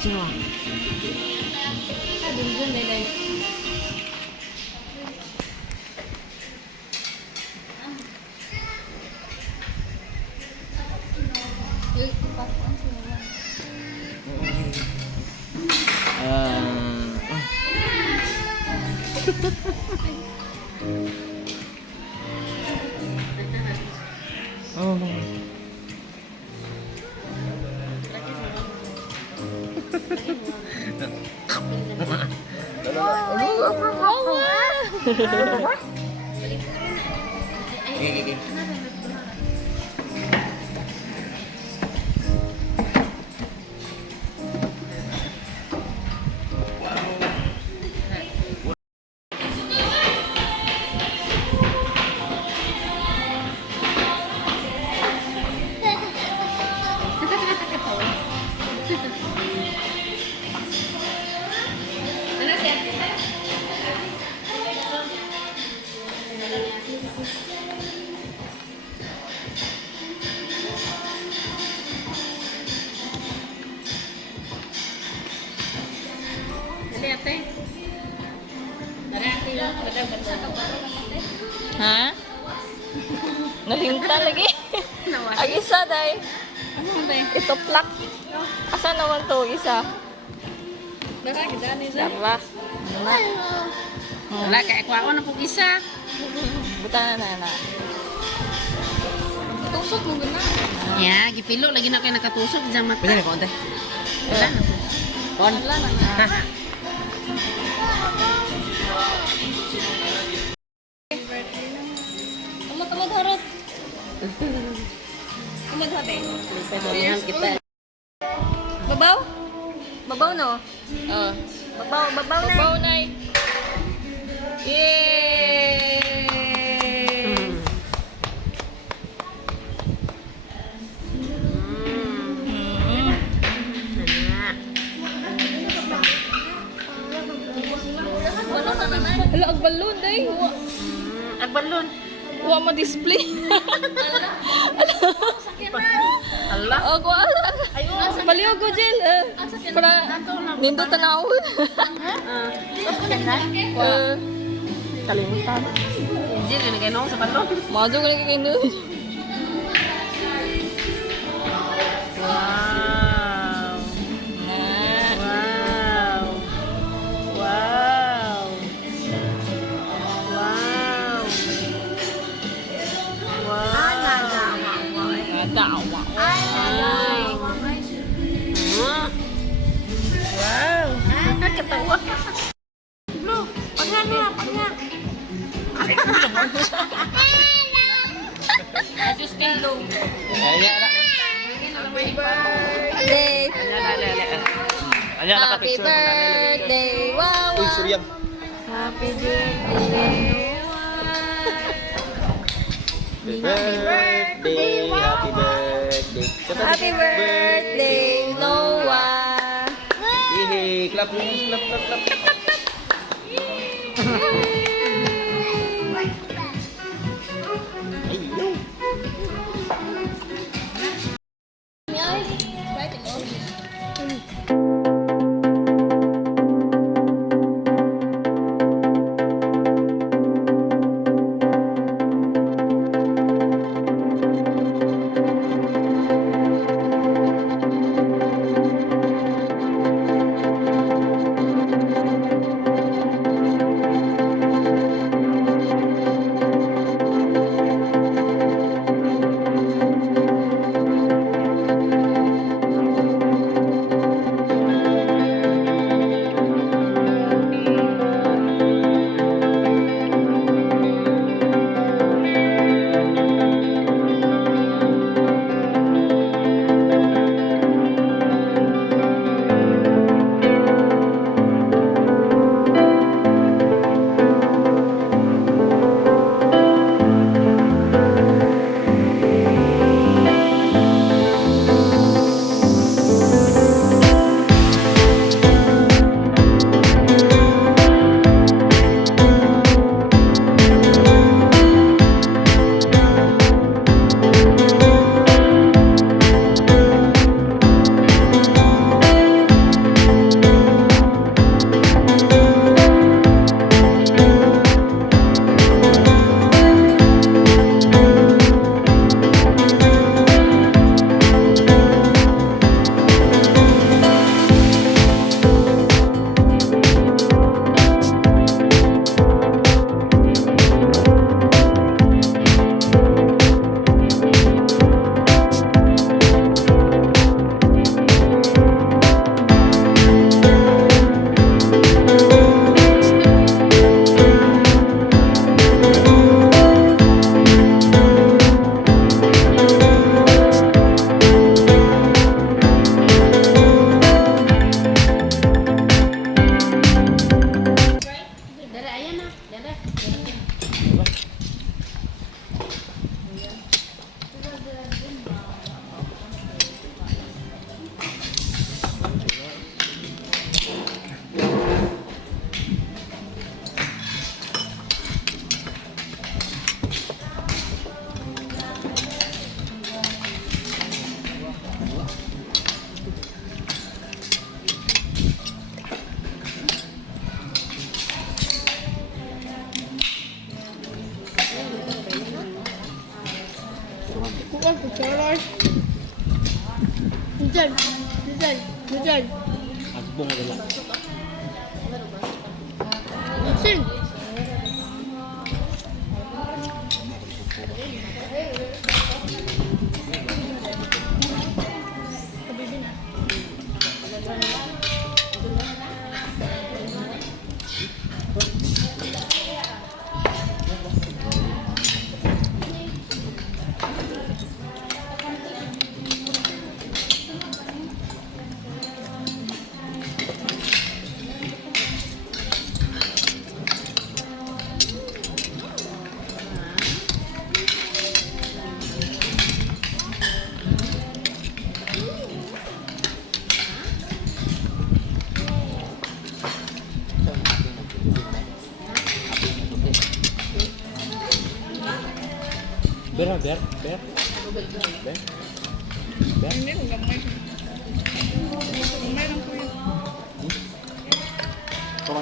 Sino? Dun, day. Oh. Ha? Nalinta lagi. Ang isa, day. Ito plak. Asa naman to isa? Dara. Wala, kaya ko na po isa. Buta na. Tusok mo na. Yeah, gipilo. Lagi na kayo nakatusok. Diyan mata. Pwede na konti. Wala na po. Wala na. Tamad harot. Tamad harot eh. Pwede kita. Babaw? Babaw no? Oh. Babaw na. Babaw na. Yay! Hala, agbalon, day. Agbalon. Wa mo display. Allah. Oh, kuha. Baliw ko, Jill. Para nindo tanawon. Kalimutan. Hindi ka nagano sa balon. Mado ka lagi kayo nun. Wow. Wow. Wow. Wow. Wow. Dawa. Wow. Ketawa. Bro, pagana. Just hello. Happy Birthday. Happy birthday. Wow. Uy, suryang. Happy birthday. Happy birthday. Happy birthday. Happy birthday, Noah. Hihi, clap. Bukan kucing. Hujan, hujan, hujan. Agbong adalah. Hujan. Ber. Ber. Hindi ko gamay. Gamay lang ko yun. Tama.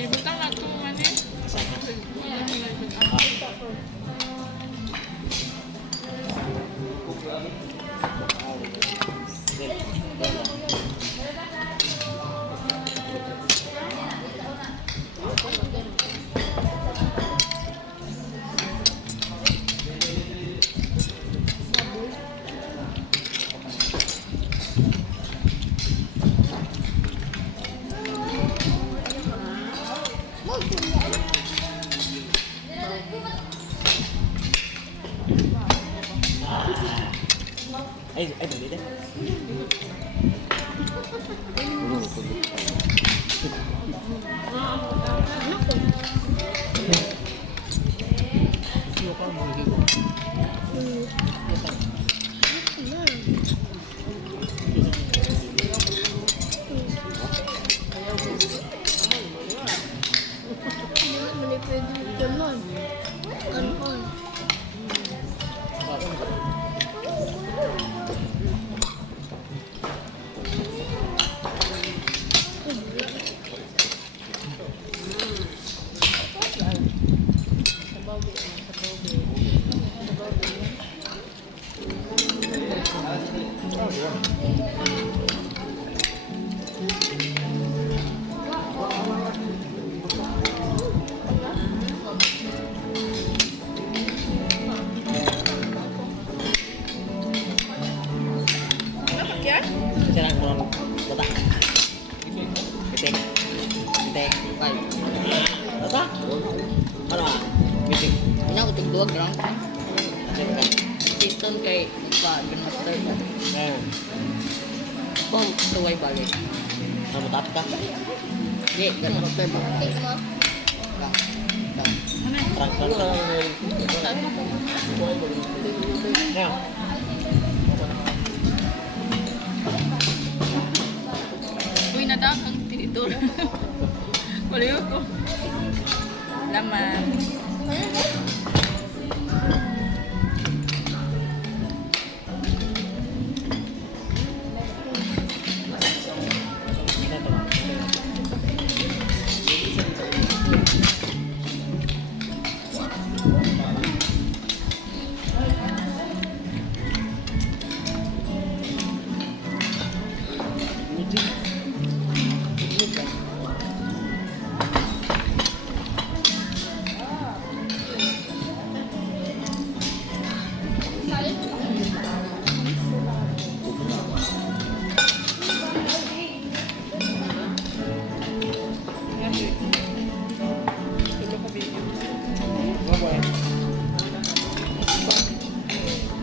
Ibutang na ito man eh. Dali deh. Sarang mo bata. Pitik. Pitik. Tay. Bata? Ano ah? Pitik. Ina ko tigduwag lang. Siyempre. Season kay Grandmaster. Ngayon. Bom, tuway balik. Namutap ka? Di, Grandmaster ba? Terang. Ngayon. Uy, nadakang tinidor. Wala ko. Laman.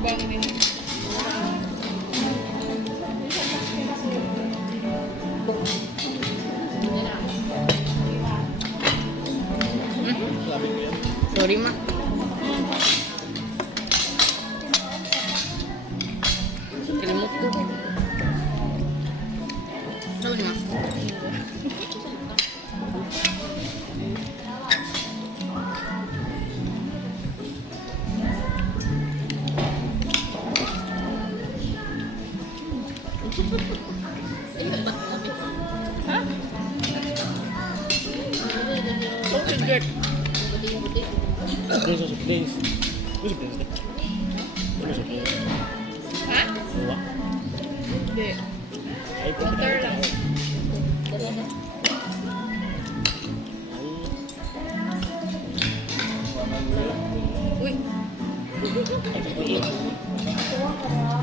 mukbang din. Sabi ko yan. Sorry, ma. Kalimut ko. Sorry, ma. So good. Ano sa surprise? Ano surprise? Ano surprise? Ha? Dua? Hindi. Ay, Water lang. Uy. Ay,